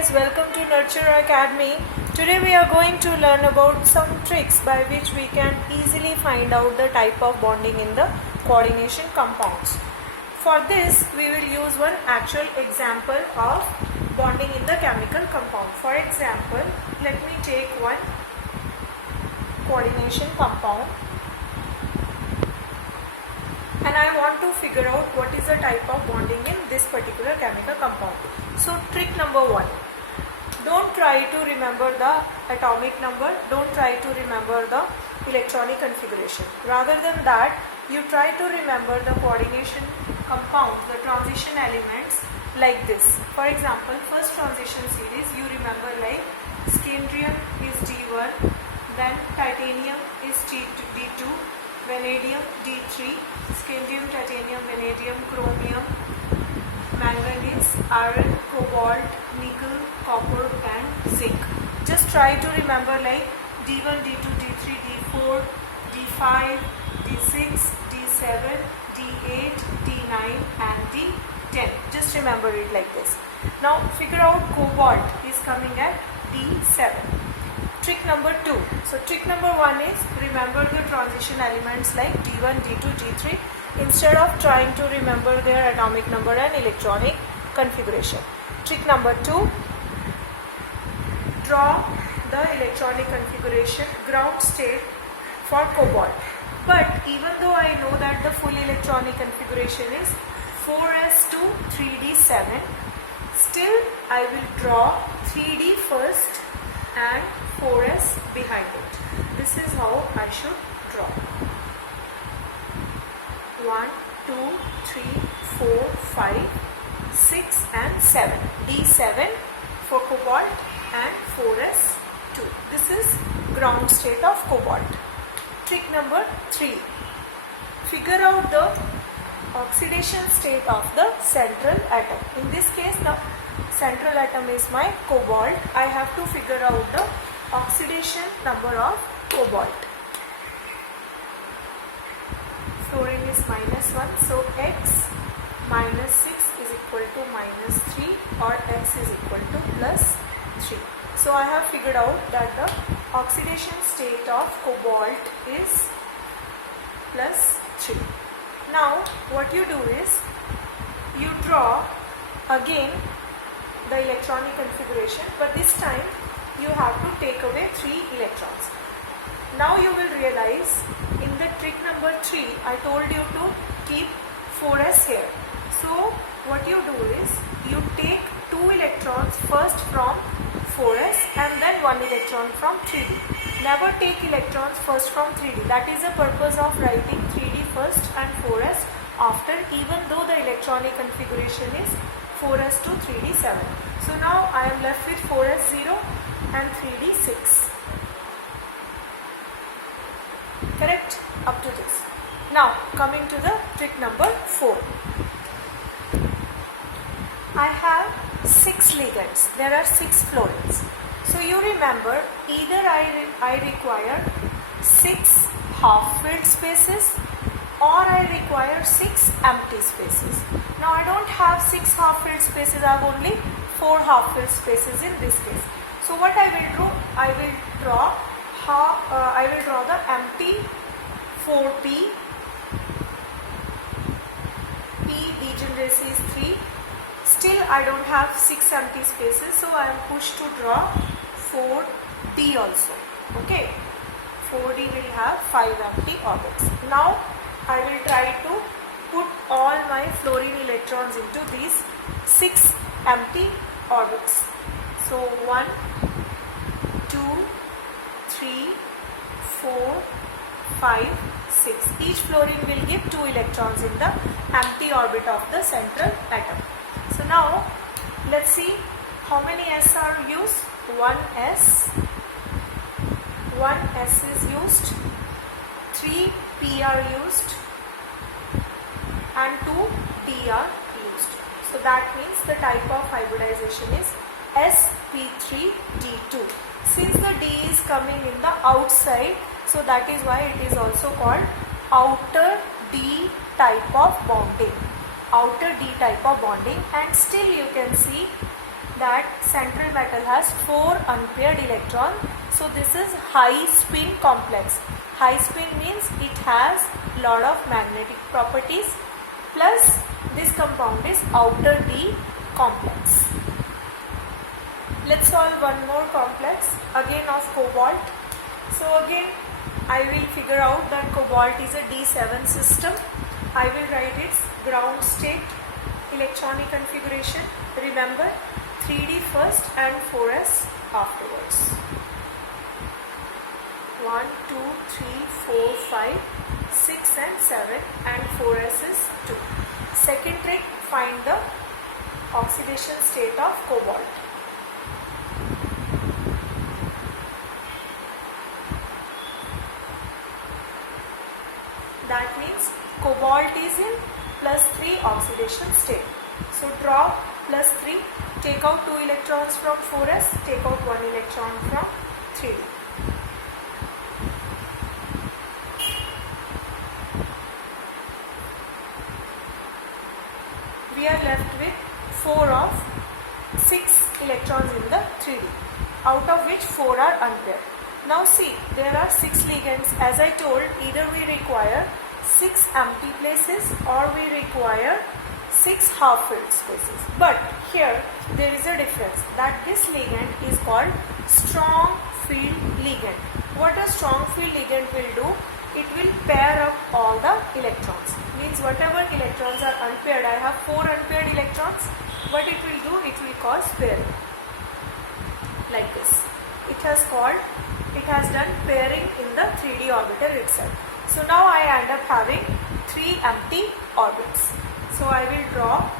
guys, welcome to Nurture Academy. Today we are going to learn about some tricks by which we can easily find out the type of bonding in the coordination compounds. For this we will use one actual example of bonding in the chemical compound. For example, let me take one coordination compound and I want to figure out what is the type of bonding in this particular chemical compound. So trick number 1, don't try to remember the atomic number, don't try to remember the electronic configuration. Rather than that, you try to remember the coordination compounds, the transition elements like this. For example, first transition series you remember like scandium is D1, then titanium is D2, vanadium D3, scandium, titanium, vanadium, chromium, manganese, iron, cobalt, nickel, copper and zinc. Just try to remember like D1, D2, D3, D4, D5, D6, D7, D8, D9 and D10. Just remember it like this. Now figure out cobalt is coming at D7. Trick number 2. So trick number 1 is remember the transition elements like D1, D2, D3 instead of trying to remember their atomic number and electronic configuration. Trick number 2, draw the electronic configuration ground state for cobalt. But even though I know that the full electronic configuration is 4s2 3d7, still I will draw 3d first and 4s behind it. This is how I should draw. 1, 2, 3, 4, 5, 6 and 7. D7 for cobalt and 4s2. This is ground state of cobalt. Trick number 3. Figure out the oxidation state of the central atom. In this case, the central atom is my cobalt. I have to figure out the oxidation number of cobalt. Fluorine is -1, so x minus 6 is equal to -3 or x is equal to +3. So I have figured out that the oxidation state of cobalt is +3. Now what you do is you draw again the electronic configuration, but this time you have to take away 3 electrons. Now you will realize in the trick number 3 I told you to keep 4s here. So what you do is you take 2 electrons first from 4s and then 1 electron from 3d. Never take electrons first from 3d. That is the purpose of writing 3d first and 4s after, even though the electronic configuration is 4s to 3d7. So now I am left with 4s0 and 3d6. Correct? Up to this. Now coming to the trick number 4. I have 6 ligands. There are 6 fluorines. So you remember either I require 6 half-filled spaces or I require 6 empty spaces. Now I don't have 6 half-filled spaces. I have only 4 half-filled spaces in this case. So what I will do, I will draw the empty 4p. P degeneracy is 3. Still I don't have 6 empty spaces, so I am pushed to draw 4d also. Okay, 4d will have 5 empty orbits. Now I will try to put all my fluorine electrons into these 6 empty orbits. So 1, 2, 3, 4, 5, 6. Each fluorine will give 2 electrons in the empty orbit of the central atom. So now let's see how many s are used. 1s is used, 3 p are used and 2 d are used. So that means the type of hybridization is sp3d2. Since the d is coming in the outside, so that is why it is also called outer d type of bonding. Outer d type of bonding, and still you can see that central metal has 4 unpaired electrons. So this is high spin complex. High spin means it has lot of magnetic properties, plus this compound is outer D complex. Let's solve one more complex again of cobalt. So again I will figure out that cobalt is a D7 system. I will write its ground state electronic configuration. Remember, 3D first and 4s afterwards. 1, 2, 3, 4, 5, 6 and 7 and 4s is 2. Second trick, find the oxidation state of cobalt. That means cobalt is in +3 oxidation state. So draw +3, take out 2 electrons from 4s, take out 1 electron from 3d. We are left with 4 of 6 electrons in the 3d, out of which 4 are unpaired. Now see, there are 6 ligands. As I told, either we require 6 empty places or we require 6 half-filled spaces. But here there is a difference, that this ligand is called strong field ligand. What a strong field ligand will do, it will pair up all the electrons. Means whatever electrons are unpaired, I have 4 unpaired electrons. What it will do, it will cause pairing. Like this. It has done pairing in the 3D orbital itself. So now I end up having 3 empty orbits. So I will draw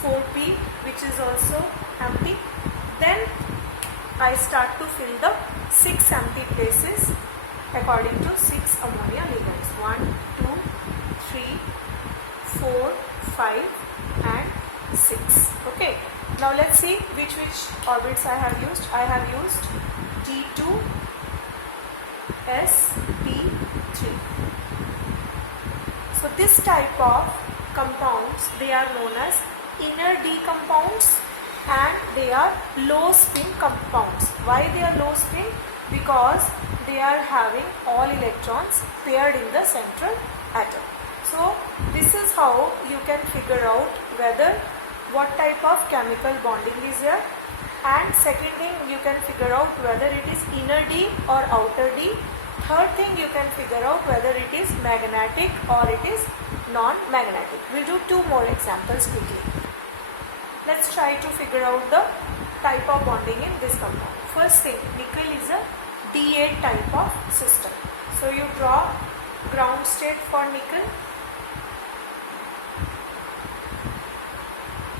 4p, which is also empty. Then I start to fill the 6 empty places according to 6 ammonia ligands. 1, 2, 3, 4, 5 and 6. Okay. Now let's see which orbits I have used. I have used D2, S, P, 3. So this type of compounds, they are known as inner D compounds and they are low spin compounds. Why they are low spin? Because they are having all electrons paired in the central atom. So this is how you can figure out whether what type of chemical bonding is there, and second thing, you can figure out whether it is inner D or outer D. Third thing, you can figure out whether it is magnetic or it is non-magnetic. We'll do 2 more examples quickly. Let's try to figure out the type of bonding in this compound. First thing, nickel is a D8 type of system. So you draw ground state for nickel.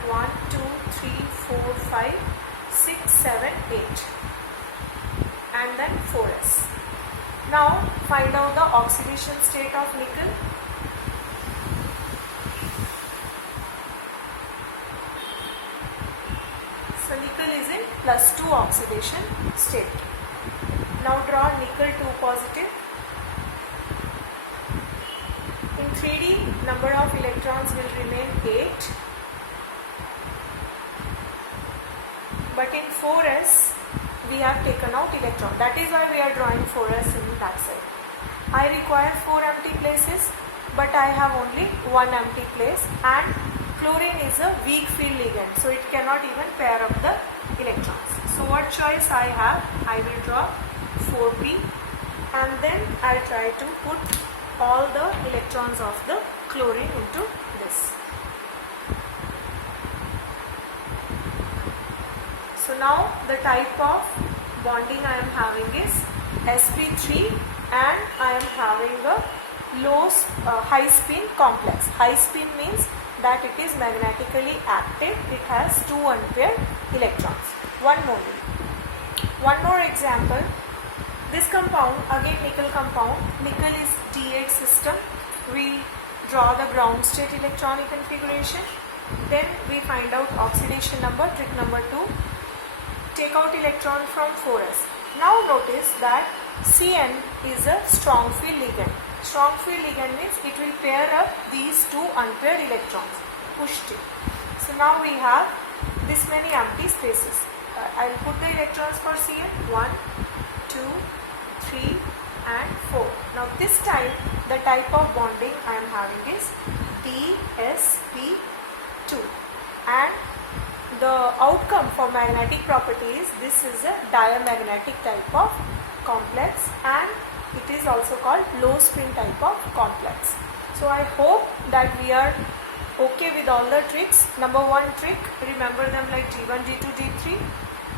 1, 2, 3, 4, 5, 6, 7, 8 and then 4s. Now find out the oxidation state of nickel. So nickel is in +2 oxidation state. Now draw nickel 2 positive. In 3D, number of electrons will remain 8. But in 4s, we have taken out electron. That is why we are drawing 4s in the back side. I require 4 empty places, but I have only 1 empty place, and chlorine is a weak field ligand, so it cannot even pair up the electrons. So what choice I have? I will draw 4p and then I try to put all the electrons of the chlorine into this. So now the type of bonding I am having is sp3 and I am having a high spin complex. High spin means that it is magnetically active. It has 2 unpaired electrons. One more example. This compound, again nickel compound. Nickel is D8 system. We draw the ground state electronic configuration. Then we find out oxidation number, trick number 2. Take out electron from 4s. Now notice that Cn is a strong field ligand. Strong field ligand means it will pair up these 2 unpaired electrons. Pushed it. So now we have this this many empty spaces. I'll put the electrons for Cl, 1, 2, 3 and 4. Now this time the type of bonding I am having is DsP2, and the outcome for magnetic property is this is a diamagnetic type of complex, and it is also called low spin type of complex. So I hope that we are okay with all the tricks. Number 1 trick, remember them like G1, G2, G3.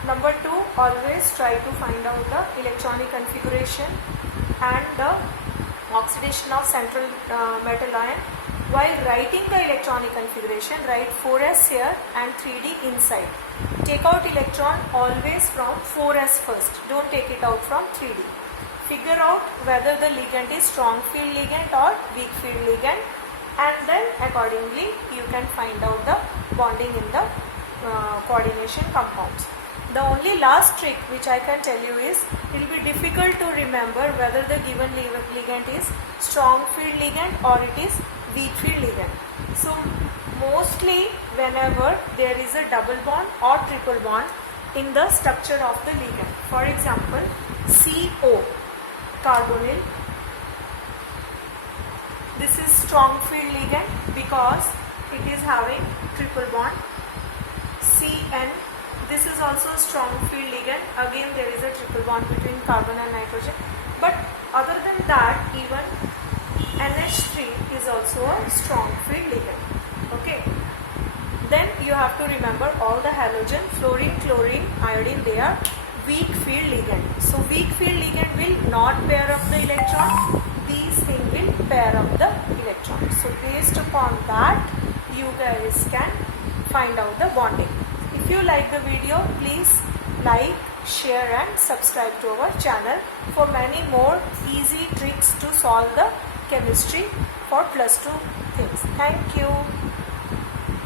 Number 2, always try to find out the electronic configuration and the oxidation of central metal ion. While writing the electronic configuration, write 4s here and 3d inside. Take out electron always from 4s first. Don't take it out from 3d. Figure out whether the ligand is strong field ligand or weak field ligand, and then accordingly you can find out the bonding in the coordination compounds. The only last trick which I can tell you is it will be difficult to remember whether the given ligand is strong field ligand or it is weak field ligand. So mostly whenever there is a double bond or triple bond in the structure of the ligand, for example CO, carbonyl, this is strong field ligand because it is having triple bond. CN, this is also strong field ligand, again there is a triple bond between carbon and nitrogen, but other than that even NH3 is also a strong field ligand. Okay, then you have to remember all the halogen, fluorine, chlorine, iodine, they are weak field ligand. So weak field ligand will not pair up the electron, these things will pair up the electron. So based upon that you guys can find out the bonding. If you like the video, please like, share and subscribe to our channel for many more easy tricks to solve the chemistry for +2 things. Thank you.